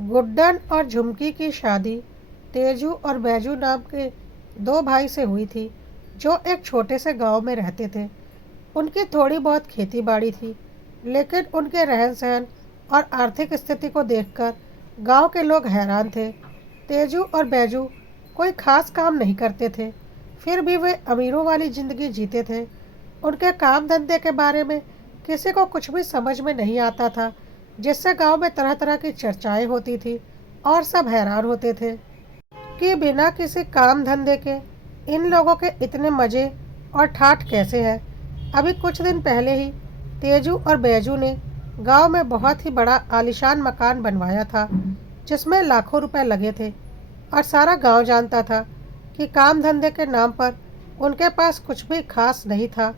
गुड्डन और झुमकी की शादी तेजू और बैजू नाम के दो भाई से हुई थी, जो एक छोटे से गांव में रहते थे। उनकी थोड़ी बहुत खेती बाड़ी थी, लेकिन उनके रहन सहन और आर्थिक स्थिति को देखकर गांव के लोग हैरान थे। तेजू और बैजू कोई खास काम नहीं करते थे, फिर भी वे अमीरों वाली जिंदगी जीते थे। उनके काम धंधे के बारे में किसी को कुछ भी समझ में नहीं आता था, जिससे गांव में तरह तरह की चर्चाएं होती थी और सब हैरान होते थे कि बिना किसी काम धंधे के इन लोगों के इतने मज़े और ठाठ कैसे हैं। अभी कुछ दिन पहले ही तेजू और बैजू ने गांव में बहुत ही बड़ा आलीशान मकान बनवाया था, जिसमें लाखों रुपए लगे थे। और सारा गांव जानता था कि काम धंधे के नाम पर उनके पास कुछ भी खास नहीं था।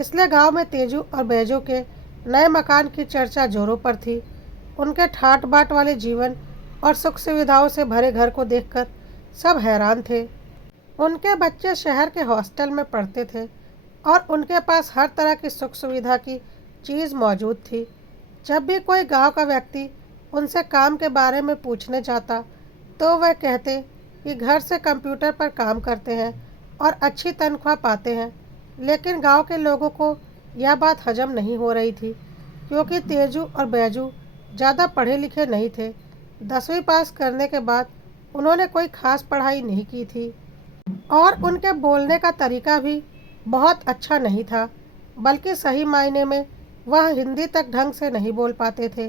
इसलिए गांव में तेजू और बैजू के नए मकान की चर्चा जोरों पर थी। उनके ठाट बाट वाले जीवन और सुख सुविधाओं से भरे घर को देखकर सब हैरान थे। उनके बच्चे शहर के हॉस्टल में पढ़ते थे और उनके पास हर तरह की सुख सुविधा की चीज़ मौजूद थी। जब भी कोई गांव का व्यक्ति उनसे काम के बारे में पूछने जाता, तो वह कहते कि घर से कंप्यूटर पर काम करते हैं और अच्छी तनख्वाह पाते हैं। लेकिन गांव के लोगों को यह बात हजम नहीं हो रही थी, क्योंकि तेजू और बैजू ज़्यादा पढ़े लिखे नहीं थे। 10वीं पास करने के बाद उन्होंने कोई खास पढ़ाई नहीं की थी और उनके बोलने का तरीका भी बहुत अच्छा नहीं था, बल्कि सही मायने में वह हिंदी तक ढंग से नहीं बोल पाते थे।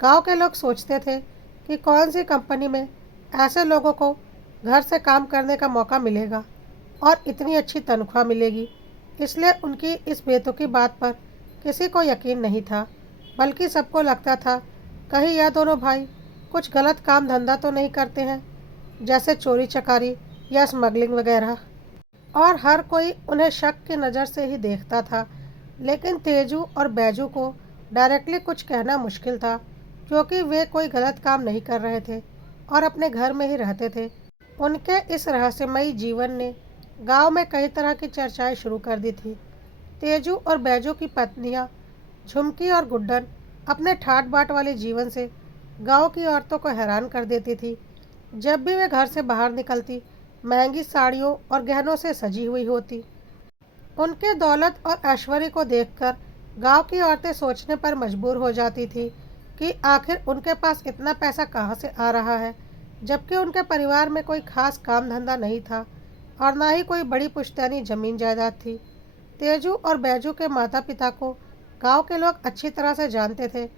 गांव के लोग सोचते थे कि कौन सी कंपनी में ऐसे लोगों को घर से काम करने का मौका मिलेगा और इतनी अच्छी तनख्वाह मिलेगी। इसलिए उनकी इस बेतुकी बात पर किसी को यकीन नहीं था, बल्कि सबको लगता था कहीं यह दोनों भाई कुछ गलत काम धंधा तो नहीं करते हैं, जैसे चोरी चकारी या स्मगलिंग वगैरह। और हर कोई उन्हें शक की नज़र से ही देखता था। लेकिन तेजू और बैजू को डायरेक्टली कुछ कहना मुश्किल था, क्योंकि वे कोई गलत काम नहीं कर रहे थे और अपने घर में ही रहते थे। उनके इस रहस्यमयी जीवन ने गांव में कई तरह की चर्चाएं शुरू कर दी थी। तेजू और बैजू की पत्नियां झुमकी और गुड्डन अपने ठाट बाट वाले जीवन से गांव की औरतों को हैरान कर देती थी। जब भी वे घर से बाहर निकलती, महंगी साड़ियों और गहनों से सजी हुई होती। उनके दौलत और ऐश्वर्य को देखकर गांव की औरतें सोचने पर मजबूर हो जाती थी कि आखिर उनके पास इतना पैसा कहाँ से आ रहा है, जबकि उनके परिवार में कोई खास काम धंधा नहीं था और ना ही कोई बड़ी पुश्तैनी जमीन जायदाद थी। तेजू और बैजू के माता पिता को गांव के लोग अच्छी तरह से जानते थे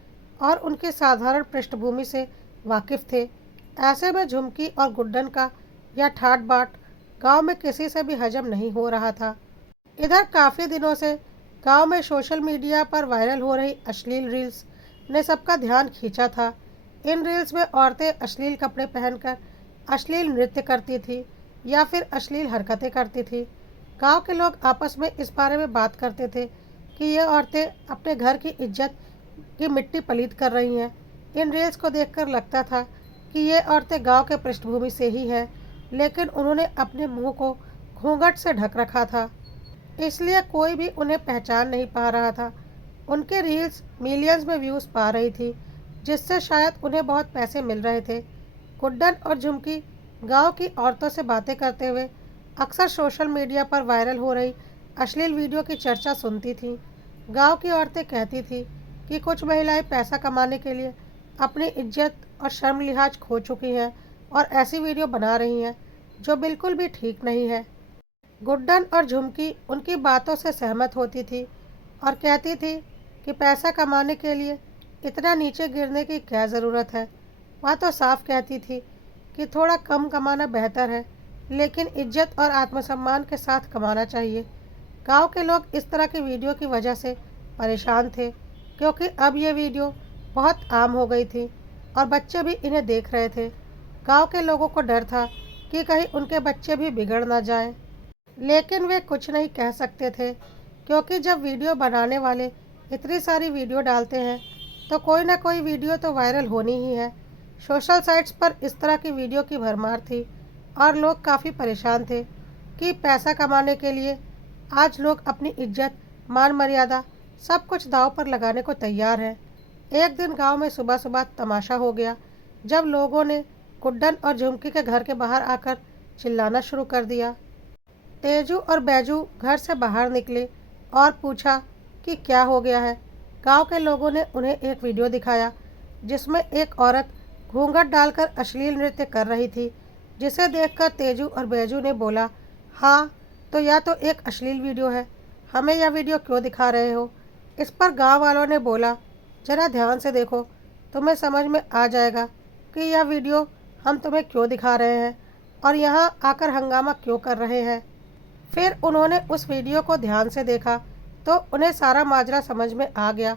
और उनकी साधारण पृष्ठभूमि से वाकिफ थे। ऐसे में झुमकी और गुड्डन का यह ठाट बाट गांव में किसी से भी हजम नहीं हो रहा था। इधर काफ़ी दिनों से गांव में सोशल मीडिया पर वायरल हो रही अश्लील रील्स ने सबका ध्यान खींचा था। इन रील्स में औरतें अश्लील कपड़े पहनकर अश्लील नृत्य करती थी या फिर अश्लील हरकतें करती थी। गांव के लोग आपस में इस बारे में बात करते थे कि ये औरतें अपने घर की इज्जत की मिट्टी पलीत कर रही हैं। इन रील्स को देखकर लगता था कि ये औरतें गांव के पृष्ठभूमि से ही हैं, लेकिन उन्होंने अपने मुंह को घूंघट से ढक रखा था, इसलिए कोई भी उन्हें पहचान नहीं पा रहा था। उनके रील्स मिलियंस में व्यूज़ पा रही थी, जिससे शायद उन्हें बहुत पैसे मिल रहे थे। गुड्डन और झुमकी गांव की औरतों से बातें करते हुए अक्सर सोशल मीडिया पर वायरल हो रही अश्लील वीडियो की चर्चा सुनती थीं। गांव की औरतें कहती थीं कि कुछ महिलाएं पैसा कमाने के लिए अपनी इज्जत और शर्म लिहाज खो चुकी हैं और ऐसी वीडियो बना रही हैं जो बिल्कुल भी ठीक नहीं है। गुड्डन और झुमकी उनकी बातों से सहमत होती थी और कहती थी कि पैसा कमाने के लिए इतना नीचे गिरने की क्या ज़रूरत है। वह तो साफ कहती थी कि थोड़ा कम कमाना बेहतर है, लेकिन इज्जत और आत्मसम्मान के साथ कमाना चाहिए। गांव के लोग इस तरह की वीडियो की वजह से परेशान थे, क्योंकि अब ये वीडियो बहुत आम हो गई थी और बच्चे भी इन्हें देख रहे थे। गांव के लोगों को डर था कि कहीं उनके बच्चे भी बिगड़ ना जाएं, लेकिन वे कुछ नहीं कह सकते थे, क्योंकि जब वीडियो बनाने वाले इतनी सारी वीडियो डालते हैं तो कोई ना कोई वीडियो तो वायरल होनी ही है। सोशल साइट्स पर इस तरह की वीडियो की भरमार थी और लोग काफ़ी परेशान थे कि पैसा कमाने के लिए आज लोग अपनी इज्जत, मान मर्यादा सब कुछ दांव पर लगाने को तैयार हैं। एक दिन गांव में सुबह सुबह तमाशा हो गया। जब लोगों ने गुड्डन और झुमकी के घर के बाहर आकर चिल्लाना शुरू कर दिया। तेजू और बैजू घर से बाहर निकले और पूछा कि क्या हो गया है। गांव के लोगों ने उन्हें एक वीडियो दिखाया जिसमें एक औरत घूंघट डालकर अश्लील नृत्य कर रही थी, जिसे देखकर तेजू और बैजू ने बोला, हाँ तो यह तो एक अश्लील वीडियो है, हमें यह वीडियो क्यों दिखा रहे हो। इस पर गांव वालों ने बोला, जरा ध्यान से देखो, तुम्हें समझ में आ जाएगा कि यह वीडियो हम तुम्हें क्यों दिखा रहे हैं और यहाँ आकर हंगामा क्यों कर रहे हैं। फिर उन्होंने उस वीडियो को ध्यान से देखा तो उन्हें सारा माजरा समझ में आ गया।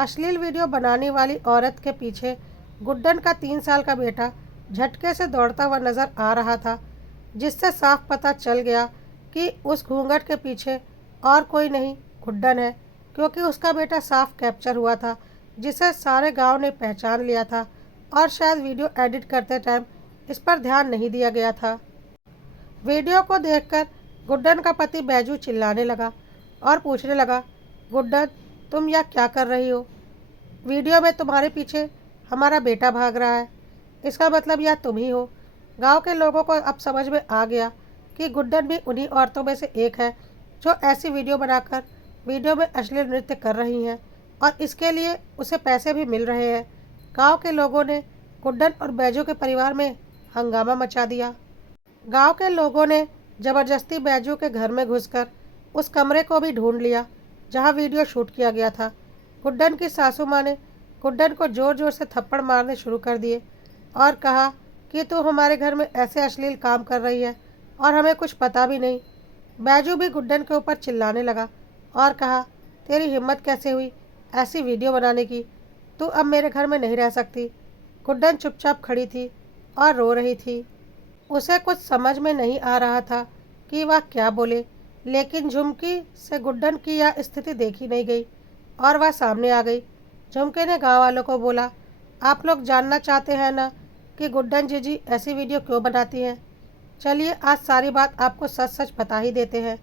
अश्लील वीडियो बनाने वाली औरत के पीछे गुड्डन का 3 साल का बेटा झटके से दौड़ता हुआ नजर आ रहा था, जिससे साफ पता चल गया कि उस घूंघट के पीछे और कोई नहीं गुड्डन है, क्योंकि उसका बेटा साफ कैप्चर हुआ था, जिसे सारे गांव ने पहचान लिया था और शायद वीडियो एडिट करते टाइम इस पर ध्यान नहीं दिया गया था। वीडियो को देखकर गुड्डन का पति बैजू चिल्लाने लगा और पूछने लगा, गुड्डन तुम यह क्या कर रही हो? वीडियो में तुम्हारे पीछे हमारा बेटा भाग रहा है, इसका मतलब यह तुम ही हो। गांव के लोगों को अब समझ में आ गया कि गुड्डन भी उन्हीं औरतों में से एक है जो ऐसी वीडियो बनाकर वीडियो में अश्लील नृत्य कर रही हैं और इसके लिए उसे पैसे भी मिल रहे हैं। गांव के लोगों ने गुड्डन और बैजू के परिवार में हंगामा मचा दिया। गांव के लोगों ने ज़बरदस्ती बैजू के घर में घुसकर उस कमरे को भी ढूंढ लिया जहां वीडियो शूट किया गया था। गुड्डन की सासू माँ ने गुड्डन को ज़ोर ज़ोर से थप्पड़ मारने शुरू कर दिए और कहा कि तू हमारे घर में ऐसे अश्लील काम कर रही है और हमें कुछ पता भी नहीं। बैजू भी गुड्डन के ऊपर चिल्लाने लगा और कहा, तेरी हिम्मत कैसे हुई ऐसी वीडियो बनाने की, तू अब मेरे घर में नहीं रह सकती। गुड्डन चुपचाप खड़ी थी और रो रही थी। उसे कुछ समझ में नहीं आ रहा था कि वह क्या बोले, लेकिन झुमकी से गुड्डन की यह स्थिति देखी नहीं गई और वह सामने आ गई। झुमके ने गांव वालों को बोला, आप लोग जानना चाहते हैं ना कि गुड्डन जीजी ऐसी वीडियो क्यों बनाती हैं? चलिए आज सारी बात आपको सच सच बता ही देते हैं,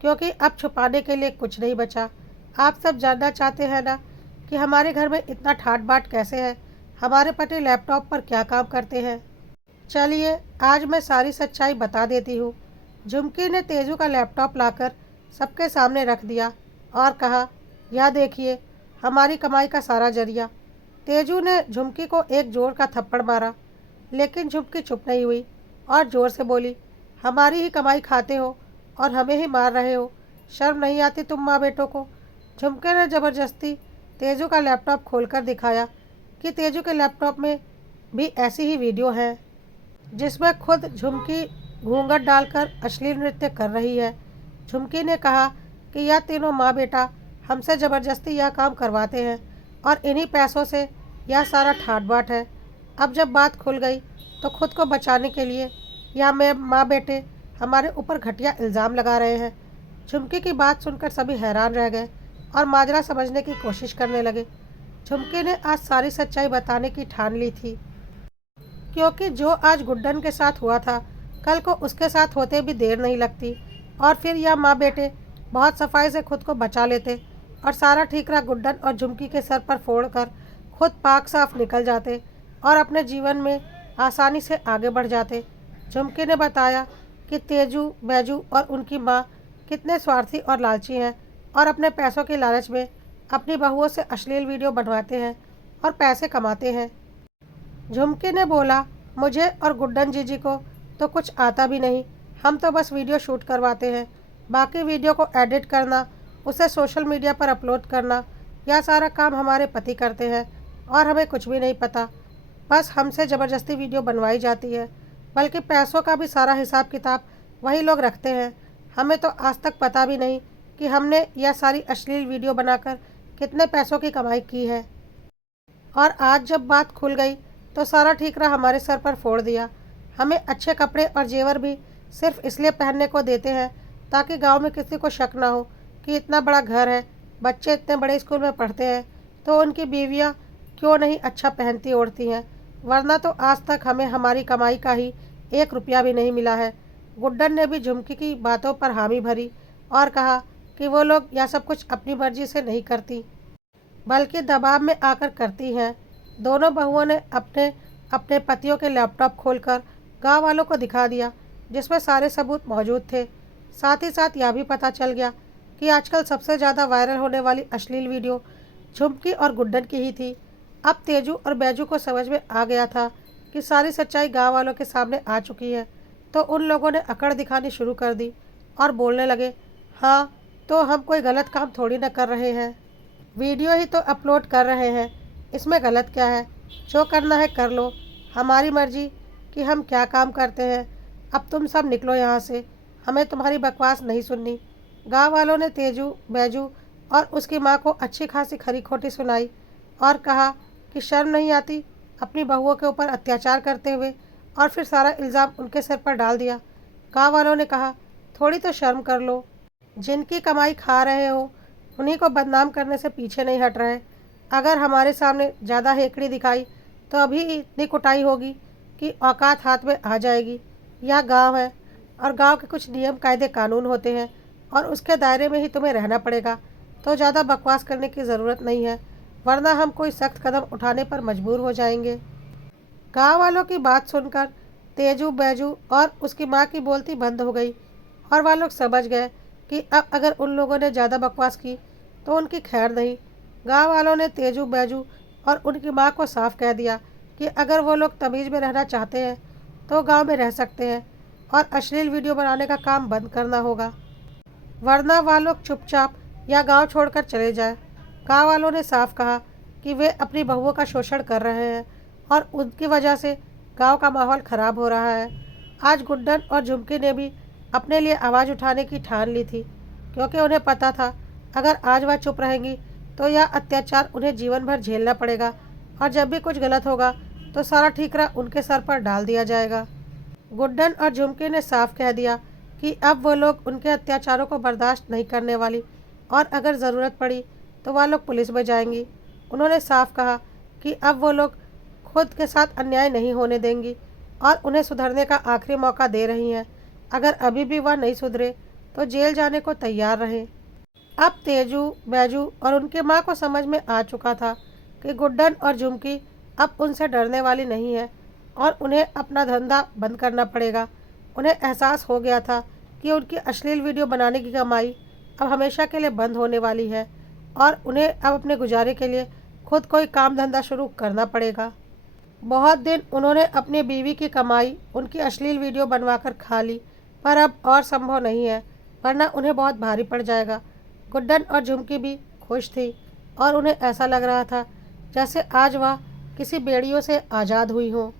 क्योंकि अब छुपाने के लिए कुछ नहीं बचा। आप सब जानना चाहते हैं ना कि हमारे घर में इतना ठाट बाट कैसे है, हमारे पति लैपटॉप पर क्या काम करते हैं। चलिए आज मैं सारी सच्चाई बता देती हूँ। झुमकी ने तेजू का लैपटॉप लाकर सबके सामने रख दिया और कहा, यह देखिए हमारी कमाई का सारा जरिया। तेजू ने झुमकी को एक जोर का थप्पड़ मारा, लेकिन झुमकी चुप नहीं हुई और ज़ोर से बोली, हमारी ही कमाई खाते हो और हमें ही मार रहे हो, शर्म नहीं आती तुम माँ बेटों को। झुमके ने ज़बरदस्ती तेजू का लैपटॉप खोलकर दिखाया कि तेजू के लैपटॉप में भी ऐसी ही वीडियो है जिसमें खुद झुमकी घूंघट डालकर अश्लील नृत्य कर रही है। झुमकी ने कहा कि यह तीनों माँ बेटा हमसे ज़बरदस्ती यह काम करवाते हैं और इन्हीं पैसों से यह सारा ठाट बाट है। अब जब बात खुल गई तो खुद को बचाने के लिए यह मैं माँ बेटे हमारे ऊपर घटिया इल्ज़ाम लगा रहे हैं। झुमकी की बात सुनकर सभी हैरान रह गए और माजरा समझने की कोशिश करने लगे। झुमकी ने आज सारी सच्चाई बताने की ठान ली थी, क्योंकि जो आज गुड्डन के साथ हुआ था कल को उसके साथ होते भी देर नहीं लगती और फिर यह माँ बेटे बहुत सफाई से खुद को बचा लेते और सारा ठीकरा गुड्डन और झुमकी के सर पर फोड़कर खुद पाक साफ निकल जाते और अपने जीवन में आसानी से आगे बढ़ जाते। झुमकी ने बताया कि तेजू बैजू और उनकी माँ कितने स्वार्थी और लालची हैं और अपने पैसों के लालच में अपनी बहुओं से अश्लील वीडियो बनवाते हैं और पैसे कमाते हैं। झुमकी ने बोला, मुझे और गुड्डन जीजी को तो कुछ आता भी नहीं, हम तो बस वीडियो शूट करवाते हैं, बाकी वीडियो को एडिट करना, उसे सोशल मीडिया पर अपलोड करना, यह सारा काम हमारे पति करते हैं और हमें कुछ भी नहीं पता। बस हमसे ज़बरदस्ती वीडियो बनवाई जाती है, बल्कि पैसों का भी सारा हिसाब किताब वही लोग रखते हैं। हमें तो आज तक पता भी नहीं कि हमने यह सारी अश्लील वीडियो बनाकर कितने पैसों की कमाई की है, और आज जब बात खुल गई तो सारा ठीकरा हमारे सर पर फोड़ दिया। हमें अच्छे कपड़े और जेवर भी सिर्फ इसलिए पहनने को देते हैं ताकि गांव में किसी को शक ना हो कि इतना बड़ा घर है, बच्चे इतने बड़े स्कूल में पढ़ते हैं, तो उनकी बीवियां क्यों नहीं अच्छा पहनती ओढ़ती हैं, वरना तो आज तक हमें हमारी कमाई का ही 1 रुपया भी नहीं मिला है। गुड्डन ने भी झुमकी की बातों पर हामी भरी और कहा कि वो लोग यह सब कुछ अपनी मर्जी से नहीं करती, बल्कि दबाव में आकर करती हैं। दोनों बहुओं ने अपने अपने पतियों के लैपटॉप खोलकर गांव वालों को दिखा दिया, जिसमें सारे सबूत मौजूद थे। साथ ही साथ यह भी पता चल गया कि आजकल सबसे ज़्यादा वायरल होने वाली अश्लील वीडियो झुमकी और गुड्डन की ही थी। अब तेजू और बैजू को समझ में आ गया था कि सारी सच्चाई गांव वालों के सामने आ चुकी है। तो उन लोगों ने अकड़ दिखानी शुरू कर दी और बोलने लगे, हाँ तो हम कोई गलत काम थोड़ी न कर रहे हैं, वीडियो ही तो अपलोड कर रहे हैं, इसमें गलत क्या है, जो करना है कर लो, हमारी मर्जी कि हम क्या काम करते हैं। अब तुम सब निकलो यहाँ से, हमें तुम्हारी बकवास नहीं सुननी। गांव वालों ने तेजू, बैजू और उसकी माँ को अच्छी खासी खरी खोटी सुनाई और कहा कि शर्म नहीं आती अपनी बहुओं के ऊपर अत्याचार करते हुए, और फिर सारा इल्ज़ाम उनके सिर पर डाल दिया। गांव वालों ने कहा, थोड़ी तो शर्म कर लो, जिनकी कमाई खा रहे हो उन्हीं को बदनाम करने से पीछे नहीं हट रहे। अगर हमारे सामने ज़्यादा हेकड़ी दिखाई तो अभी इतनी कुटाई होगी कि औकात हाथ में आ जाएगी। यह गांव है और गांव के कुछ नियम कायदे कानून होते हैं और उसके दायरे में ही तुम्हें रहना पड़ेगा। तो ज़्यादा बकवास करने की ज़रूरत नहीं है, वरना हम कोई सख्त कदम उठाने पर मजबूर हो जाएंगे। गांव वालों की बात सुनकर तेजू, बैजू और उसकी माँ की बोलती बंद हो गई और वह लोग समझ गए कि अब अगर उन लोगों ने ज़्यादा बकवास की तो उनकी खैर नहीं। गांव वालों ने तेजू, बैजू और उनकी माँ को साफ कह दिया कि अगर वो लोग तमीज़ में रहना चाहते हैं तो गांव में रह सकते हैं और अश्लील वीडियो बनाने का काम बंद करना होगा, वरना वह लोग चुपचाप या गांव छोड़कर चले जाएं। गांव वालों ने साफ कहा कि वे अपनी बहुओं का शोषण कर रहे हैं और उनकी वजह से गांव का माहौल ख़राब हो रहा है। आज गुड्डन और झुमकी ने भी अपने लिए आवाज़ उठाने की ठान ली थी, क्योंकि उन्हें पता था अगर आज वह चुप रहेंगी तो यह अत्याचार उन्हें जीवन भर झेलना पड़ेगा और जब भी कुछ गलत होगा तो सारा ठीकरा उनके सर पर डाल दिया जाएगा। गुड्डन और झुमकी ने साफ कह दिया कि अब वो लोग उनके अत्याचारों को बर्दाश्त नहीं करने वाली और अगर ज़रूरत पड़ी तो वह लोग पुलिस में जाएंगी। उन्होंने साफ कहा कि अब वो लोग खुद के साथ अन्याय नहीं होने देंगी और उन्हें सुधरने का आखिरी मौका दे रही हैं। अगर अभी भी वह नहीं सुधरे तो जेल जाने को तैयार रहे। अब तेजू, बैजू और उनकी माँ को समझ में आ चुका था कि गुड्डन और झुमकी अब उनसे डरने वाली नहीं है और उन्हें अपना धंधा बंद करना पड़ेगा। उन्हें एहसास हो गया था कि उनकी अश्लील वीडियो बनाने की कमाई अब हमेशा के लिए बंद होने वाली है और उन्हें अब अपने गुजारे के लिए खुद कोई काम धंधा शुरू करना पड़ेगा। बहुत दिन उन्होंने अपनी बीवी की कमाई उनकी अश्लील वीडियो बनवाकर खा ली, पर अब और संभव नहीं है, वरना उन्हें बहुत भारी पड़ जाएगा। गुड्डन और झुमकी भी खुश थी और उन्हें ऐसा लग रहा था जैसे आज वह किसी बेड़ियों से आज़ाद हुई हों।